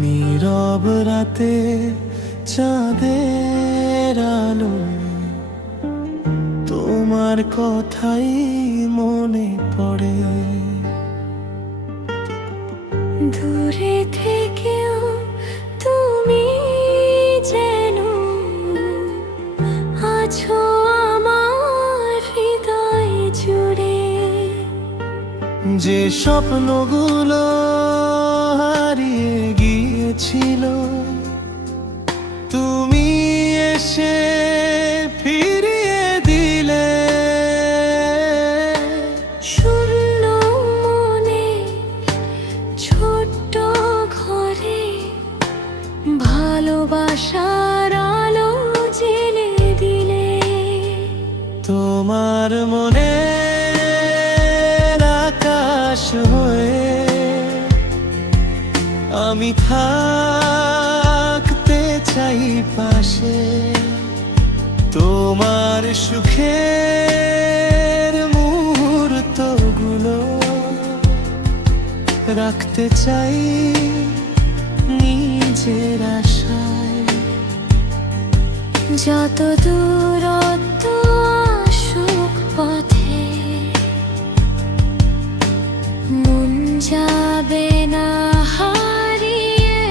নীরব রাতে চাঁদের আলো, তোমার কথাই মনে পড়ে। দূরে থেকেও তুমি যেন আছো আমার হৃদয় জুড়ে। যে স্বপ্নগুলো হারিয়ে গিয়েছিল, তুমি এসে ফিরিয়ে দিলে। শূন্য মনে ছোট্ট ঘরে ভালোবাসার আলো জেলে দিলে। তোমার মনে আকাশ হয়ে আমি থাকতে চাই পাশে। তোমার সুখের মুহূর্তগুলো রাখতে চাই নিজের আশায়। যত দূরত্ব আসুক পথে, মন যাবে না হারিয়ে।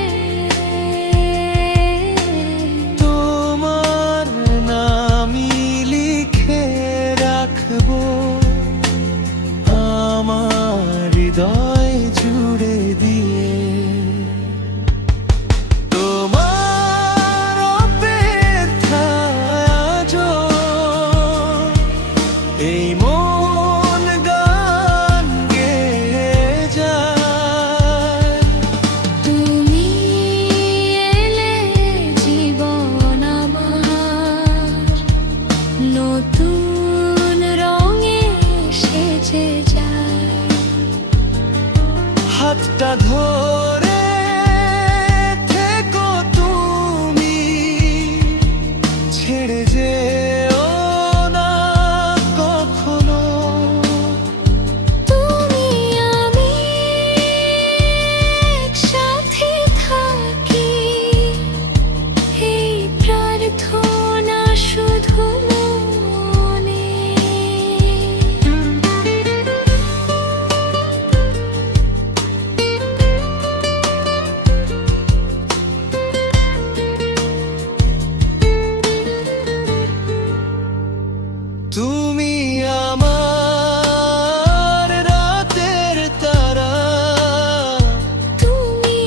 তোমার নামই লিখে রাখবো আমার হৃদয় জুড়ে দিয়ে। তোমার অপেক্ষায় আজও এই মন গান গেয়ে যায়। তুমি এলে জীবন আমার নতুন রঙে সেজে যায়। হাতটা ধরে থেকো তুমি, ছেড়ে যেও না কখনো। তুমি আমি একসাথে থাকি, এই প্রার্থনা শুধু মনে। তুমি আমার রাতের তারা, তুমি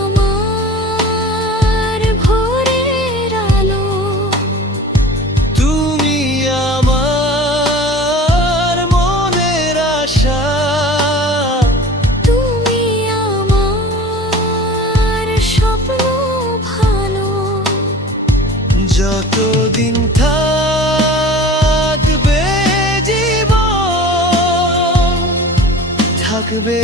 আমার ভোরের আলো। তুমি আমার মনের আশা। তুমি আমার স্বপ্ন ভালো। যতদিন থাকবে জীবন, থাকবে